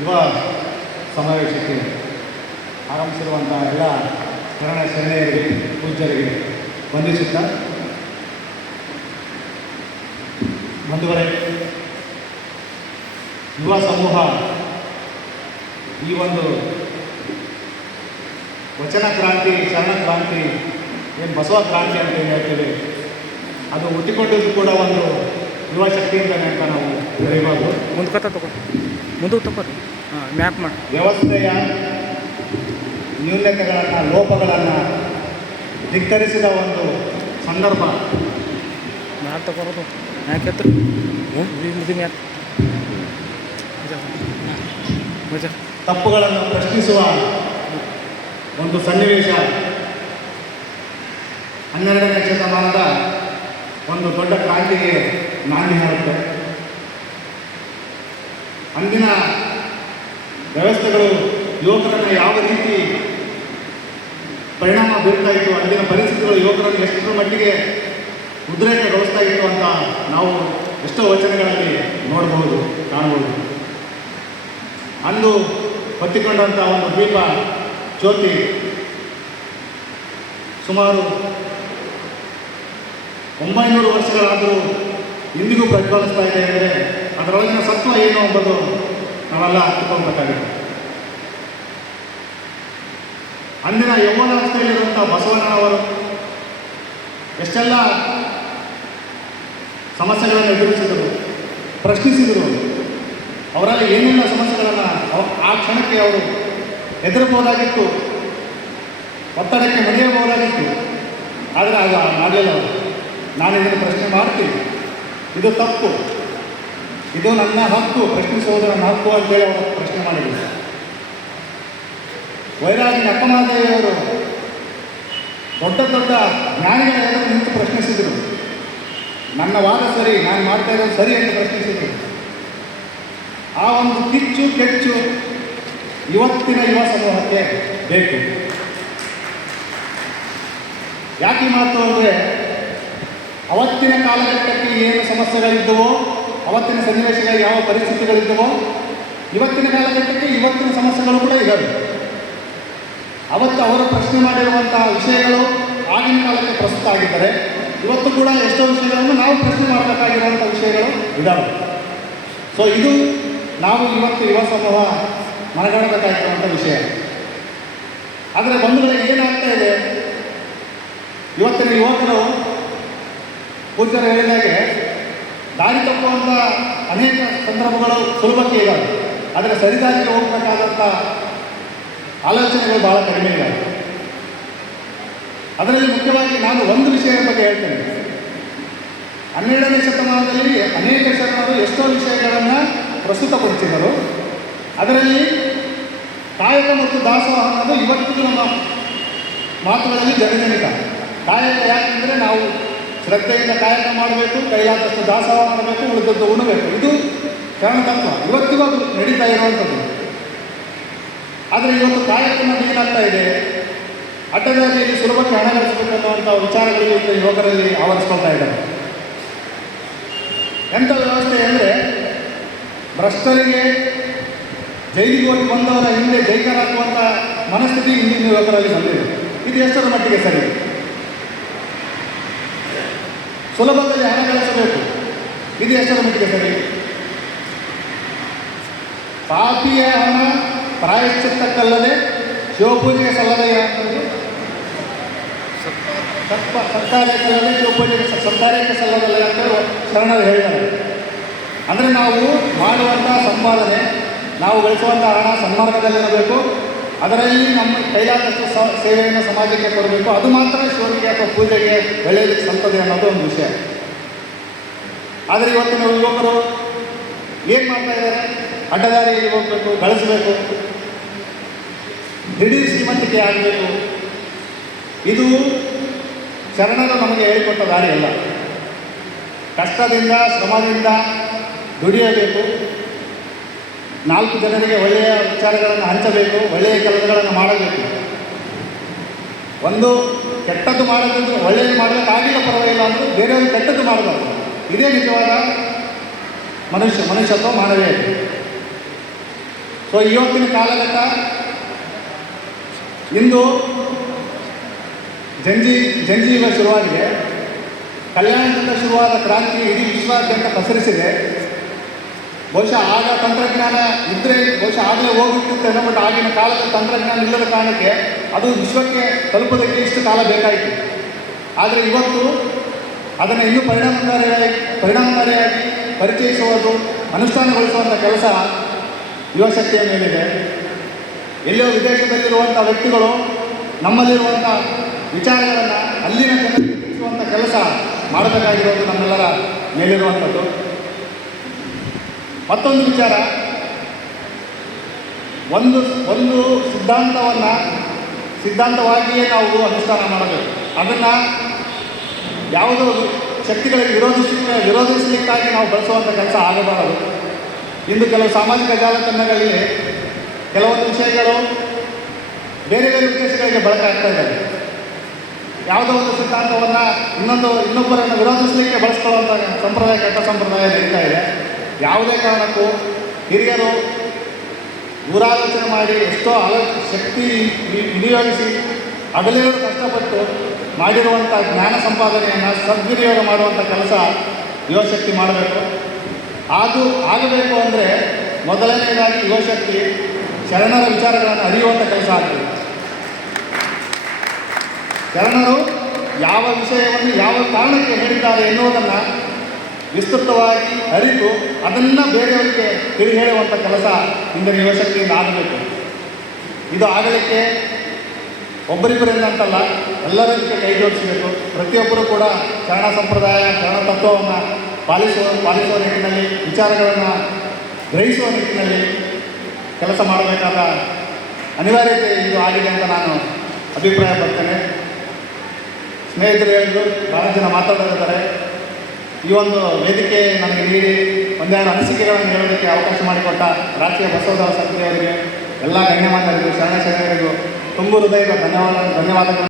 ಯುವ ಸಮಾವೇಶಕ್ಕೆ ಆಗಮಿಸಿರುವಂಥ ಎಲ್ಲ ಶರಣ ಶರಣೆಯರಿಗೆ ಪೂಜ್ಯರಿಗೆ ವಂದಿಸುತ್ತಾ, ಬಂಧುಗಳೇ, ಯುವ ಸಮೂಹ ಈ ಒಂದು ವಚನ ಕ್ರಾಂತಿ, ಶರಣ ಕ್ರಾಂತಿ, ಏನು ಬಸವ ಕ್ರಾಂತಿ ಅಂತ ಏನು ಹೇಳ್ತೇವೆ, ಅದು ಹುಟ್ಟಿಕೊಂಡಿದ್ದು ಕೂಡ ಒಂದು ಯುವ ಶಕ್ತಿಯಿಂದಲೇ ಅಂತ ನಾವು ಬೆಳೆಯಬಹುದು. ಮುಂದೆ ತಗೋರಿ ಮ್ಯಾಪ್ ಮಾಡಿ ವ್ಯವಸ್ಥೆಯ ನ್ಯೂನತೆಗಳನ್ನು, ಲೋಪಗಳನ್ನು ಧಿಕ್ಕರಿಸಿದ ಒಂದು ಸಂದರ್ಭ. ಮ್ಯಾಪ್ ತಗೋರೋದು ಮ್ಯಾಕ್ ಎತ್ತರ ಮ್ಯಾಪ್ ತಪ್ಪುಗಳನ್ನು ಪ್ರಶ್ನಿಸುವ ಒಂದು ಸನ್ನಿವೇಶ 12ನೇ ಶತಮಾನದ ಒಂದು ದೊಡ್ಡ ಕ್ರಾಂತಿಗೆ ನಾಂದಿ ಹಾಡುತ್ತೆ. ಅಂದಿನ ವ್ಯವಸ್ಥೆಗಳು ಯುವಕರನ್ನು ಯಾವ ರೀತಿ ಪರಿಣಾಮ ಬೀರ್ತಾ ಇತ್ತು, ಅಂದಿನ ಪರಿಸ್ಥಿತಿಗಳು ಯುವಕರನ್ನು ಎಷ್ಟರ ಮಟ್ಟಿಗೆ ಉದ್ರೇಕಗೊಳಿಸ್ತಾ ಇತ್ತು ಅಂತ ನಾವು ಎಷ್ಟೋ ವಚನಗಳಲ್ಲಿ ನೋಡಬಹುದು, ಕಾಣಬಹುದು. ಅಂದು ಹೊತ್ತಿಕೊಂಡಂಥ ಒಂದು ದೀಪ ಜ್ಯೋತಿ ಸುಮಾರು 900 ವರ್ಷಗಳಾದರೂ ಇಂದಿಗೂ ಪ್ರಜ್ವಲಿಸ್ತಾ ಇದೆ ಅಂದರೆ ಅದರೊಳಗಿನ ಸತ್ವ ಏನು ಎಂಬುದು ನಾವೆಲ್ಲ ಅರ್ಥಕೊಳ್ಬೇಕಾಗಿದೆ. ಅಂದಿನ ಯೌವನಾವಸ್ಥೆಯಲ್ಲಿರುವಂಥ ಬಸವಣ್ಣನವರು ಎಷ್ಟೆಲ್ಲ ಸಮಸ್ಯೆಗಳನ್ನು ಎದುರಿಸಿದರು, ಪ್ರಶ್ನಿಸಿದರು. ಅವರಲ್ಲಿ ಏನೆಲ್ಲ ಸಮಸ್ಯೆಗಳನ್ನು ಆ ಕ್ಷಣಕ್ಕೆ ಅವರು ಎದುರಬಹುದಾಗಿತ್ತು, ಒತ್ತಡಕ್ಕೆ ಮಣಿಯಬಹುದಾಗಿತ್ತು. ಆದರೆ ಆಗ ಮಾಡಲಿಲ್ಲ ಅವರು. ನಾನು ಇದನ್ನು ಪ್ರಶ್ನೆ ಮಾಡ್ತೀನಿ, ಇದು ತಪ್ಪು, ಇದು ನನ್ನ ಹಕ್ಕು, ಪ್ರಶ್ನಿಸುವುದು ನನ್ನ ಹಕ್ಕು ಅಂತೇಳಿ ಅವರು ಪ್ರಶ್ನೆ ಮಾಡಿದರು. ವೈರಾಗಿ ಅಕ್ಕಮಹಾದೇವಿಯವರು ದೊಡ್ಡ ದೊಡ್ಡ ಜ್ಞಾನಿಗಳ ಎದುರು ನಿಂತು ಪ್ರಶ್ನಿಸಿದರು. ನನ್ನ ವಾದ ಸರಿ, ನಾನು ಮಾಡ್ತಾ ಇರೋದು ಸರಿ ಅಂತ ಪ್ರಶ್ನಿಸಿದರು. ಆ ಒಂದು ಕಿಚ್ಚು ಕೆಚ್ಚು ಇವತ್ತಿನ ಯುವ ಸಮೂಹಕ್ಕೆ ಬೇಕು. ಯಾಕೆ ಮಾತು ಅಂದರೆ, ಅವತ್ತಿನ ಕಾಲಘಟ್ಟಕ್ಕೆ ಏನು ಸಮಸ್ಯೆಗಳಿದ್ದವೋ, ಅವತ್ತಿನ ಸನ್ನಿವೇಶಗಳಿಗೆ ಯಾವ ಪರಿಸ್ಥಿತಿಗಳಿದ್ದವೋ, ಇವತ್ತಿನ ಕಾಲಘಟ್ಟಕ್ಕೆ ಇವತ್ತಿನ ಸಮಸ್ಯೆಗಳು ಕೂಡ ಇದ್ದಾವೆ. ಅವತ್ತು ಅವರು ಪ್ರಶ್ನೆ ಮಾಡಿರುವಂಥ ವಿಷಯಗಳು ಆಗಿನ ಕಾಲಕ್ಕೆ ಪ್ರಸ್ತುತ ಆಗಿದ್ದಾರೆ. ಇವತ್ತು ಕೂಡ ಎಷ್ಟೋ ವಿಷಯಗಳನ್ನು ನಾವು ಪ್ರಶ್ನೆ ಮಾಡಬೇಕಾಗಿರುವಂಥ ವಿಷಯಗಳು ಇದ್ದಾವೆ. ಸೊ ಇದು ನಾವು ಇವತ್ತು ಯುವ ಸಮೂಹ ಮನಗಣಬೇಕಾಗಿರುವಂಥ ವಿಷಯ. ಆದರೆ ಬಂಧುಗಳಿಗೆ ಏನಾಗ್ತಾ ಇದೆ, ಇವತ್ತಿನ ಯುವಕರು ಪೂಜ್ಯರು ಹೇಳಿದಾಗೆ ದಾರಿ ತಪ್ಪುವಂಥ ಅನೇಕ ಸಂದರ್ಭಗಳು ಸುಲಭಕ್ಕೆ ಇದ್ದಾವೆ. ಆದರೆ ಸರಿದಾರಿಗೆ ಹೋಗಬೇಕಾದಂಥ ಆಲೋಚನೆಗಳು ಭಾಳ ಕಡಿಮೆ ಇದ್ದಾವೆ. ಅದರಲ್ಲಿ ಮುಖ್ಯವಾಗಿ ನಾನು ಒಂದು ವಿಷಯದ ಬಗ್ಗೆ ಹೇಳ್ತೇನೆ. 12ನೇ ಶತಮಾನದಲ್ಲಿ ಅನೇಕ ಶರಣರು ಎಷ್ಟೋ ವಿಷಯಗಳನ್ನು ಪ್ರಸ್ತುತಪಡಿಸಿದರು. ಅದರಲ್ಲಿ ಕಾಯಕ ಮತ್ತು ದಾಸೋಹ ಅನ್ನೋದು ಇವತ್ತಿಗೂ ನಮ್ಮ ಮಾತುಗಳಲ್ಲಿ ಜನಜನಿತ. ಕಾಯಕ ಯಾಕೆಂದರೆ ನಾವು ಶ್ರದ್ಧೆಯಿಂದ ಕಾಯಕ ಮಾಡಬೇಕು, ಕೈಲಾದಷ್ಟು ದಾಸೋಹ ಮಾಡಬೇಕು, ಉಳಿದದ್ದು ಉಣಬೇಕು. ಇದು ಶರಣ ತತ್ವ, ಇವತ್ತಿಗೂ ಅದು ನಡೀತಾ ಇರುವಂಥದ್ದು. ಆದರೆ ಇವತ್ತು ಕಾಯಕವನ್ನು ಏನಾಗ್ತಾ ಇದೆ, ಅಡ್ಡದಾರಿಯಲ್ಲಿ ಸುಲಭಕ್ಕೆ ಹಣ ಗಳಿಸಬೇಕು ಅನ್ನುವಂಥ ವಿಚಾರಗಳು ಇವತ್ತು ಯುವಕರಲ್ಲಿ ಆವರಿಸ್ಕೊಳ್ತಾ ಇದ್ದಾರೆ. ಎಂಥ ವ್ಯವಸ್ಥೆ ಅಂದರೆ, ಭ್ರಷ್ಟರಿಗೆ ಜೈಲಿಗೆ ಹೋಗಿ ಬಂದವರ ಹಿಂದೆ ಜೈಕರಾಗುವಂಥ ಮನಸ್ಥಿತಿ ಇಂದಿನ ಯುವಕರಲ್ಲಿ ಬಂದಿದೆ. ಇದು ಎಷ್ಟರ ಮಟ್ಟಿಗೆ ಸರಿ? ಸುಲಭದಲ್ಲಿ ಹಣ ಗಳಿಸಬೇಕು, ಇದು ಎಷ್ಟರ ಮಟ್ಟಿಗೆ ಸರಿ? ಪಾಪಿಯ ಹಣ ಪ್ರಾಯಶ್ಚಿತ್ತಕ್ಕಲ್ಲದೆ ಶಿವಪೂಜೆಗೆ ಸಲ್ಲದೆಯ ಸರ್ಕಾರಕ್ಕೆ ಶಿವಪೂಜೆಗೆ ಸರ್ಕಾರಕ್ಕೆ ಸಲ್ಲದಲ್ಲ ಅಂತ ಶರಣರು ಹೇಳಿದ್ದಾರೆ. ಅಂದರೆ ನಾವು ಮಾಡುವಂಥ ಸಂಪಾದನೆ, ನಾವು ಗಳಿಸುವಂಥ ಹಣ ಸನ್ಮಾರ್ಗದಲ್ಲಿರಬೇಕು. ಅದರಲ್ಲಿ ನಮ್ಮ ಕೈಲಾದಷ್ಟು ಸೇವೆಯನ್ನು ಸಮಾಜಕ್ಕೆ ಕೊಡಬೇಕು. ಅದು ಮಾತ್ರ ಶಿವನಿಗೆ ಅಥವಾ ಪೂಜೆಗೆ ಬೆಳೆಯಲಿಕ್ಕೆ ಸಲ್ತದೆ ಅನ್ನೋದು ಒಂದು ವಿಷಯ. ಆದರೆ ಇವತ್ತಿನ ಯುವಕರು ಏನು ಮಾಡ್ತಾ ಇದ್ದಾರೆ, ಅಡ್ಡದಾರಿಯಲ್ಲಿ ಹೋಗಬೇಕು, ಗಳಿಸಬೇಕು, ದಿಢೀರ್ ಶ್ರೀಮಂತಿಕೆ ಆಗಬೇಕು. ಇದು ಶರಣರು ನಮಗೆ ಹೇಳಿಕೊಟ್ಟ ದಾರಿ ಅಲ್ಲ. ಕಷ್ಟದಿಂದ, ಶ್ರಮದಿಂದ ದುಡಿಯಬೇಕು, 4 ಜನರಿಗೆ ಒಳ್ಳೆಯ ವಿಚಾರಗಳನ್ನು ಹಂಚಬೇಕು, ಒಳ್ಳೆಯ ಕೆಲಸಗಳನ್ನು ಮಾಡಬೇಕು. ಒಂದು ಕೆಟ್ಟದ್ದು ಮಾಡೋದು, ಒಳ್ಳೆಯದು ಮಾಡಲಿಕ್ಕಾಗಿಲ್ಲ ಪರವಾಗಿಲ್ಲ ಅಂದರೂ ಬೇರೆಯವರು ಕೆಟ್ಟದ್ದು ಮಾಡಬಾರ್ದು. ಇದೇ ನಿಜವಾದ ಮನುಷ್ಯತ್ವ, ಮಾನವೀಯತೆ. ಸೊ ಇವತ್ತಿನ ಕಾಲಘಟ್ಟ ಇಂದು ಜಂಜೀವ ಶುರುವಾಗಿದೆ. ಕಲ್ಯಾಣದಿಂದ ಶುರುವಾದ ಕ್ರಾಂತಿ ಇಡೀ ವಿಶ್ವಾದ್ಯಂತ ಪಸರಿಸಿದೆ. ಬಹುಶಃ ಆಗ ತಂತ್ರಜ್ಞಾನ ಇದ್ದರೆ ಬಹುಶಃ ಆಗಲೇ ಹೋಗುತ್ತಿತ್ತೇನೋ, ಬಟ್ ಆಗಿನ ಕಾಲದ ತಂತ್ರಜ್ಞಾನ ಇಲ್ಲದ ಕಾರಣಕ್ಕೆ ಅದು ವಿಶ್ವಕ್ಕೆ ತಲುಪೋದಕ್ಕೆ ಇಷ್ಟು ಕಾಲ ಬೇಕಾಯಿತು. ಆದರೆ ಇವತ್ತು ಅದನ್ನು ಇನ್ನೂ ಪರಿಣಾಮಕಾರಿಯಾಗಿ ಪರಿಚಯಿಸುವುದು, ಅನುಷ್ಠಾನಗೊಳಿಸುವಂಥ ಕೆಲಸ ಯುವಶಕ್ತಿಯ ಮೇಲಿದೆ. ಎಲ್ಲೋ ವಿದೇಶದಲ್ಲಿರುವಂಥ ವ್ಯಕ್ತಿಗಳು ನಮ್ಮಲ್ಲಿರುವಂಥ ವಿಚಾರಗಳನ್ನು ಅಲ್ಲಿನ ಜನರಿಗೆ ತಿಳಿಸುವಂಥ ಕೆಲಸ ಮಾಡಬೇಕಾಗಿರೋದು ನಮ್ಮೆಲ್ಲರ ಮೇಲಿರುವಂಥದ್ದು. ಮತ್ತೊಂದು ವಿಚಾರ, ಒಂದು ಸಿದ್ಧಾಂತವಾಗಿಯೇ ನಾವು ಅನುಷ್ಠಾನ ಮಾಡಬೇಕು. ಅದನ್ನು ಯಾವುದೋ ಶಕ್ತಿಗಳಿಗೆ ವಿರೋಧಿಸಲಿಕ್ಕಾಗಿ ನಾವು ಬಳಸುವಂಥ ಕೆಲಸ ಆಗಬಾರದು. ಇಂದು ಕೆಲವು ಸಾಮಾಜಿಕ ಜಾಲತಾಣಗಳಲ್ಲಿ ಕೆಲವೊಂದು ವಿಷಯಗಳು ಬೇರೆ ಬೇರೆ ಉದ್ದೇಶಗಳಿಗೆ ಬಳಕೆ ಆಗ್ತಾ ಇದ್ದಾರೆ. ಯಾವುದೋ ಒಂದು ಸಿದ್ಧಾಂತವನ್ನು ಇನ್ನೊಬ್ಬರನ್ನು ವಿರೋಧಿಸಲಿಕ್ಕೆ ಬಳಸ್ಕೊಳ್ಳುವಂಥ ಕೆಟ್ಟ ಸಂಪ್ರದಾಯ ನಡೀತಾ ಇದೆ. ಯಾವುದೇ ಕಾರಣಕ್ಕೂ ಹಿರಿಯರು ದೂರಾಲೋಚನೆ ಮಾಡಿ ಎಷ್ಟೋ ಶಕ್ತಿ ವಿನಿಯೋಗಿಸಿ ಹಗಲಿರುಳು ಕಷ್ಟಪಟ್ಟು ಮಾಡಿರುವಂಥ ಜ್ಞಾನ ಸಂಪಾದನೆಯನ್ನು ಸದ್ವಿನಿಯೋಗ ಮಾಡುವಂಥ ಕೆಲಸ ಯುವಶಕ್ತಿ ಮಾಡಬೇಕು. ಅದು ಆಗಬೇಕು ಅಂದರೆ ಮೊದಲನೆಯದಾಗಿ ಯುವಶಕ್ತಿ ಶರಣರ ವಿಚಾರಗಳನ್ನು ಅರಿಯುವಂಥ ಕೆಲಸ ಆಗ್ತದೆ. ಶರಣರು ಯಾವ ವಿಷಯವನ್ನು ಯಾವ ಕಾರಣಕ್ಕೆ ಹೇಳಿದ್ದಾರೆ ಎನ್ನುವುದನ್ನು ವಿಸ್ತೃತವಾಗಿ ಅರಿತು ಅದನ್ನು ಬೇರೆಯವರಿಗೆ ತಿಳಿ ಹೇಳುವಂಥ ಕೆಲಸ ಇಂದಿನ ಯುವಶಕ್ತಿಯಿಂದ ಆಗಬೇಕು. ಇದು ಆಗಲಿಕ್ಕೆ ಒಬ್ಬರಿಬ್ಬರಿಂದ ಅಂತಲ್ಲ, ಎಲ್ಲರೊಂದಿಗೆ ಕೈ ಜೋಡಿಸಬೇಕು. ಪ್ರತಿಯೊಬ್ಬರೂ ಕೂಡ ಶರಣ ಸಂಪ್ರದಾಯ, ಶರಣ ತತ್ವವನ್ನು ಪಾಲಿಸುವ ನಿಟ್ಟಿನಲ್ಲಿ, ವಿಚಾರಗಳನ್ನು ಗ್ರಹಿಸುವ ನಿಟ್ಟಿನಲ್ಲಿ ಕೆಲಸ ಮಾಡಬೇಕಾದ ಅನಿವಾರ್ಯತೆ ಇದು ಆಗಿದೆ ಅಂತ ನಾನು ಅಭಿಪ್ರಾಯ ಪಡ್ತೇನೆ. ಸ್ನೇಹಿತರು ಹೇಳಿದ್ರು, ಭಾಳ ಜನ ಮಾತಾಡಿದ್ದಾರೆ. ಈ ಒಂದು ವೇದಿಕೆ ನನಗೆ ನೀಡಿ ಒಂದೆರಡು ಅನಿಸಿಕೆಗಳನ್ನು ಹೇಳೋದಕ್ಕೆ ಅವಕಾಶ ಮಾಡಿಕೊಟ್ಟ ರಾಷ್ಟ್ರೀಯ ಬಸವಧರ್ಮ ಸಮಿತಿಯವರಿಗೆ, ಎಲ್ಲ ಗಣ್ಯಮಾನ್ಯರಿಗೂ, ಶರಣ ಶರಣರಿಗೂ ತುಂಬ ಹೃದಯದ ಧನ್ಯವಾದಗಳು.